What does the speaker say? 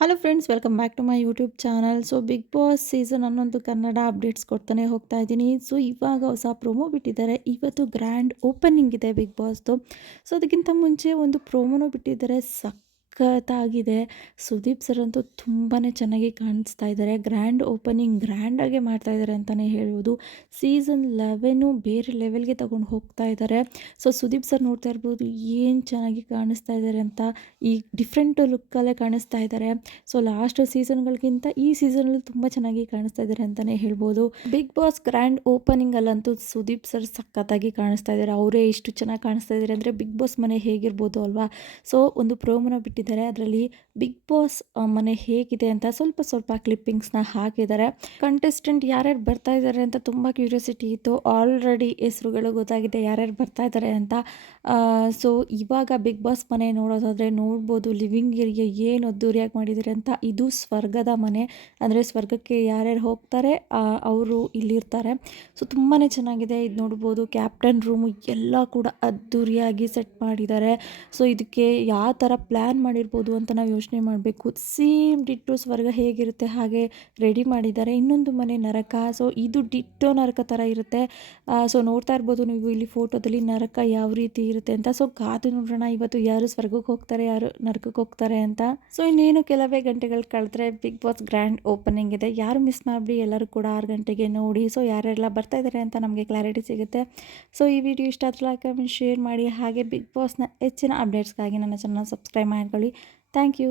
Hello friends welcome back to my YouTube channel so big boss season ಹನ್ನೊಂದು Kannada updates ಕೊಡ್ತಾನೆ ಹೋಗ್ತಾ ಇದ್ದೀನಿ. So ಇವಾಗ ಹೊಸ ಪ್ರೊಮೋ ಬಿಟ್ಟಿದ್ದಾರೆ. ಇವತ್ತು ಗ್ರ್ಯಾಂಡ್ ಓಪನಿಂಗ್ ಇದೆ ಬಿಗ್ ಬಾಸ್ದು ಸೊ ಅದಕ್ಕಿಂತ ಮುಂಚೆ ಒಂದು ಪ್ರೋಮೋನೂ ಬಿಟ್ಟಿದ್ದಾರೆ. ಸಖತ್ತಾಗಿದೆ ಸುದೀಪ್ ಸರ್ ಅಂತೂ ತುಂಬಾ ಚೆನ್ನಾಗಿ ಕಾಣಿಸ್ತಾ ಇದ್ದಾರೆ. ಗ್ರ್ಯಾಂಡ್ ಓಪನಿಂಗ್ ಗ್ರ್ಯಾಂಡಾಗೆ ಮಾಡ್ತಾ ಇದ್ದಾರೆ ಅಂತಲೇ ಹೇಳ್ಬೋದು. ಸೀಸನ್ ಲೆವೆನು ಬೇರೆ ಲೆವೆಲ್ಗೆ ತಗೊಂಡು ಹೋಗ್ತಾ ಇದ್ದಾರೆ. ಸೊ ಸುದೀಪ್ ಸರ್ ನೋಡ್ತಾ ಇರ್ಬೋದು, ಏನು ಚೆನ್ನಾಗಿ ಕಾಣಿಸ್ತಾ ಇದ್ದಾರೆ ಅಂತ. ಈ ಡಿಫ್ರೆಂಟ್ ಲುಕ್ಕಲ್ಲೇ ಕಾಣಿಸ್ತಾ ಇದ್ದಾರೆ. ಸೊ ಲಾಸ್ಟ್ ಸೀಸನ್ಗಳಿಗಿಂತ ಈ ಸೀಸನಲ್ಲಿ ತುಂಬ ಚೆನ್ನಾಗಿ ಕಾಣಿಸ್ತಾ ಇದ್ದಾರೆ ಅಂತಲೇ ಹೇಳ್ಬೋದು. ಬಿಗ್ ಬಾಸ್ ಗ್ರ್ಯಾಂಡ್ ಓಪನಿಂಗಲ್ಲಂತೂ ಸುದೀಪ್ ಸರ್ ಸಖತ್ತಾಗಿ ಕಾಣಿಸ್ತಾ ಇದ್ದಾರೆ. ಅವರೇ ಇಷ್ಟು ಚೆನ್ನಾಗಿ ಕಾಣಿಸ್ತಾ ಇದ್ದಾರೆ ಅಂದರೆ ಬಿಗ್ ಬಾಸ್ ಮನೆ ಹೇಗಿರ್ಬೋದು ಅಲ್ವಾ? ಸೊ ಒಂದು ಪ್ರೋಮನ ಬಿಟ್ಟಿದ್ದಾರೆ. ಅದರಲ್ಲಿ ಬಿಗ್ ಬಾಸ್ ಮನೆ ಹೇಗಿದೆ ಅಂತ ಸ್ವಲ್ಪ ಸ್ವಲ್ಪ ಕ್ಲಿಪ್ಪಿಂಗ್ಸ್ನ ಹಾಕಿದ್ದಾರೆ. ಕಂಟೆಸ್ಟೆಂಟ್ ಯಾರ್ಯಾರು ಬರ್ತಾ ಇದ್ದಾರೆ ಅಂತ ತುಂಬ ಕ್ಯೂರಿಯಾಸಿಟಿ ಇತ್ತು. ಆಲ್ರೆಡಿ ಹೆಸರುಗಳು ಗೊತ್ತಾಗಿದೆ ಯಾರ್ಯಾರು ಬರ್ತಾ ಇದ್ದಾರೆ ಅಂತ. ಸೊ ಇವಾಗ ಬಿಗ್ ಬಾಸ್ ಮನೆ ನೋಡೋದಾದರೆ ನೋಡ್ಬೋದು ಲಿವಿಂಗ್ ಏರಿಯಾ ಏನು ಅದ್ದೂರಿಯಾಗಿ ಮಾಡಿದ್ದಾರೆ ಅಂತ. ಇದು ಸ್ವರ್ಗದ ಮನೆ. ಅಂದರೆ ಸ್ವರ್ಗಕ್ಕೆ ಯಾರ್ಯಾರು ಹೋಗ್ತಾರೆ ಅವರು ಇಲ್ಲಿರ್ತಾರೆ. ಸೊ ತುಂಬಾ ಚೆನ್ನಾಗಿದೆ. ಇದು ನೋಡ್ಬೋದು ಕ್ಯಾಪ್ಟನ್ ರೂಮು ಎಲ್ಲ ಕೂಡ ಅದ್ದೂರಿಯಾಗಿ ಸೆಟ್ ಮಾಡಿದ್ದಾರೆ. ಸೊ ಇದಕ್ಕೆ ಯಾವ ಥರ ಪ್ಲ್ಯಾನ್ ಮಾಡಿರ್ಬೋದು ಅಂತ ನಾವು ಯೋಚನೆ ಮಾಡಬೇಕು. ಸೇಮ್ ಡಿಟ್ಟು ಸ್ವರ್ಗ ಹೇಗಿರುತ್ತೆ, ಹಾಗೆ ರೆಡಿ ಮಾಡಿದ್ದಾರೆ. ಇನ್ನೊಂದು ಮನೆ ನರಕ. ಸೊ ಇದು ಡಿಟ್ಟೋ ನರಕ ಥರ ಇರುತ್ತೆ. ಸೊ ನೋಡ್ತಾ ಇರ್ಬೋದು ನೀವು ಇಲ್ಲಿ ಫೋಟೋದಲ್ಲಿ ನರಕ ಯಾವ ರೀತಿ ಇರುತ್ತೆ ಅಂತ. ಸೊ ಕಾದು ನೋಡೋಣ. ಇವತ್ತು ಯಾರು ಸ್ವರ್ಗಕ್ಕೆ ಹೋಗ್ತಾರೆ, ಯಾರು ನರಕಕ್ಕೆ ಹೋಗ್ತಾರೆ ಅಂತ. ಸೊ ಇನ್ನೇನು ಕೆಲವೇ ಗಂಟೆಗಳು ಕಳೆದ್ರೆ ಬಿಗ್ ಬಾಸ್ ಗ್ರ್ಯಾಂಡ್ ಓಪನಿಂಗ್ ಇದೆ. ಯಾರು ಮಿಸ್ ಮಾಡಿಬಿಡಿ, ಎಲ್ಲರೂ ಕೂಡ ಆರು ಗಂಟೆಗೆ ನೋಡಿ. ಸೊ ಯಾರೆಲ್ಲ ಬರ್ತಾ ಇದ್ದಾರೆ ಅಂತ ನಮಗೆ ಕ್ಲಾರಿಟಿ ಸಿಗುತ್ತೆ. ಸೊ ಈ ವಿಡಿಯೋ ಇಷ್ಟ ಆದರೆ ಲೈಕ್ ಶೇರ್ ಮಾಡಿ. ಹಾಗೆ ಬಿಗ್ ಬಾಸ್ನ ಹೆಚ್ಚಿನ ಅಪ್ಡೇಟ್ಸ್ಗಾಗಿ ನನ್ನ ಚಾನಲ್ ಸಬ್ಸ್ಕ್ರೈಬ್ ಮಾಡ್ಕೊಳ್ಳಿ ಥ್ಯಾಂಕ್ ಯು